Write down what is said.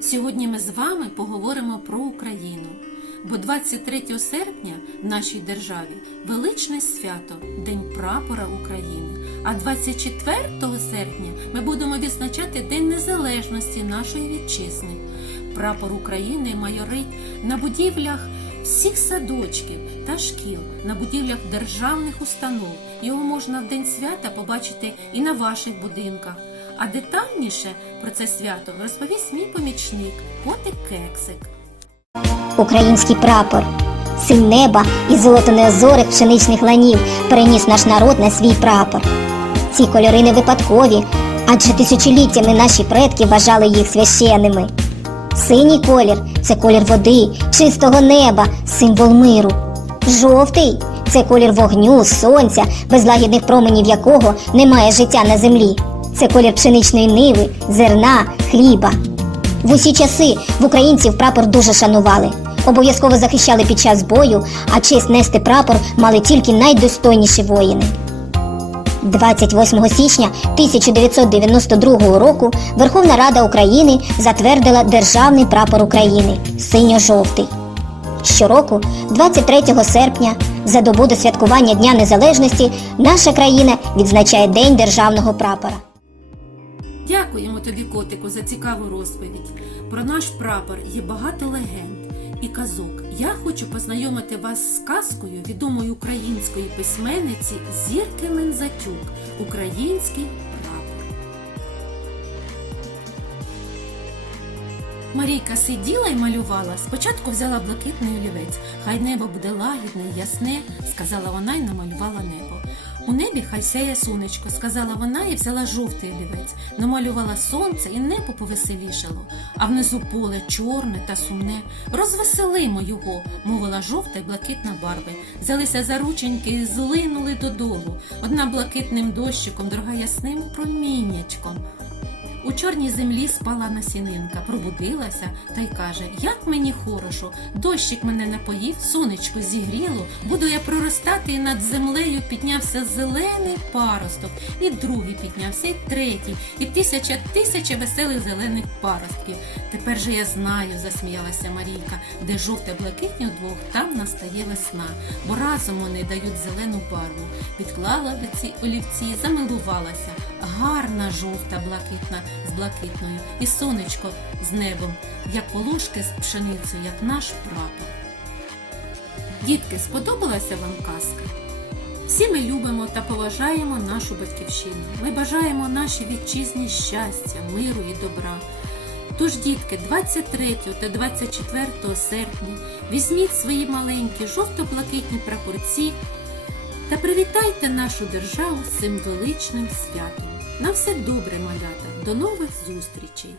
Сьогодні ми з вами поговоримо про Україну. Бо 23 серпня в нашій державі величне свято День прапора України. А 24 серпня ми будемо відзначати День Незалежності нашої вітчизни. Прапор України майорить на будівлях всіх садочків та шкіл, на будівлях державних установ. Його можна в день свята побачити і на ваших будинках. А детальніше про це свято розповість мій помічник Котик Кексик. Український прапор, синь неба і золото неозорих пшеничних ланів переніс наш народ на свій прапор. Ці кольори не випадкові, адже тисячоліттями наші предки вважали їх священними. Синій колір це колір води, чистого неба, символ миру. Жовтий це колір вогню, сонця, без лагідних променів якого немає життя на землі. Це колір пшеничної ниви, зерна, хліба. В усі часи в українців прапор дуже шанували. Обов'язково захищали під час бою, а честь нести прапор мали тільки найдостойніші воїни. 28 січня 1992 року Верховна Рада України затвердила Державний прапор України синьо-жовтий. Щороку, 23 серпня, за добу до святкування Дня Незалежності, наша країна відзначає День державного прапора. Дякуємо тобі, котику, за цікаву розповідь. Про наш прапор є багато легенд і казок. Я хочу познайомити вас з казкою відомої української письменниці Зірки Мензатюк Український прапор. Марійка сиділа і малювала. Спочатку взяла блакитний олівець. Хай небо буде лагідне, ясне, сказала вона і намалювала небо. У небі хай сяє сонечко, сказала вона і взяла жовтий олівець, намалювала сонце і небо повеселішало, а внизу поле чорне та сумне. Розвеселимо його, мовила жовта й блакитна барви. Взялися за рученьки і злинули додолу. Одна блакитним дощиком, друга ясним проміннячком. У чорній землі спала насінинка, пробудилася та й каже: Як мені хорошо, дощик мене напоїв, сонечко зігріло, буду я проростати, і над землею піднявся зелений паросток, і другий піднявся, і третій, і тисяча тисяча веселих зелених паростків. Тепер же я знаю, засміялася Марійка, де жовте блакитні удвох, там настає весна, бо разом вони дають зелену барву. Відклала до ці олівці, замилувалася. Гарна жовта блакитна з блакитною, і сонечко з небом, як полушки з пшеницею, як наш прапор. Дітки, сподобалася вам казка? Всі ми любимо та поважаємо нашу батьківщину. Ми бажаємо нашій вітчизні щастя, миру і добра. Тож, дітки, 23 та 24 серпня візьміть свої маленькі жовто-блакитні прапорці та привітайте нашу державу з цим святом. На все добре, малята! До нових зустрічей!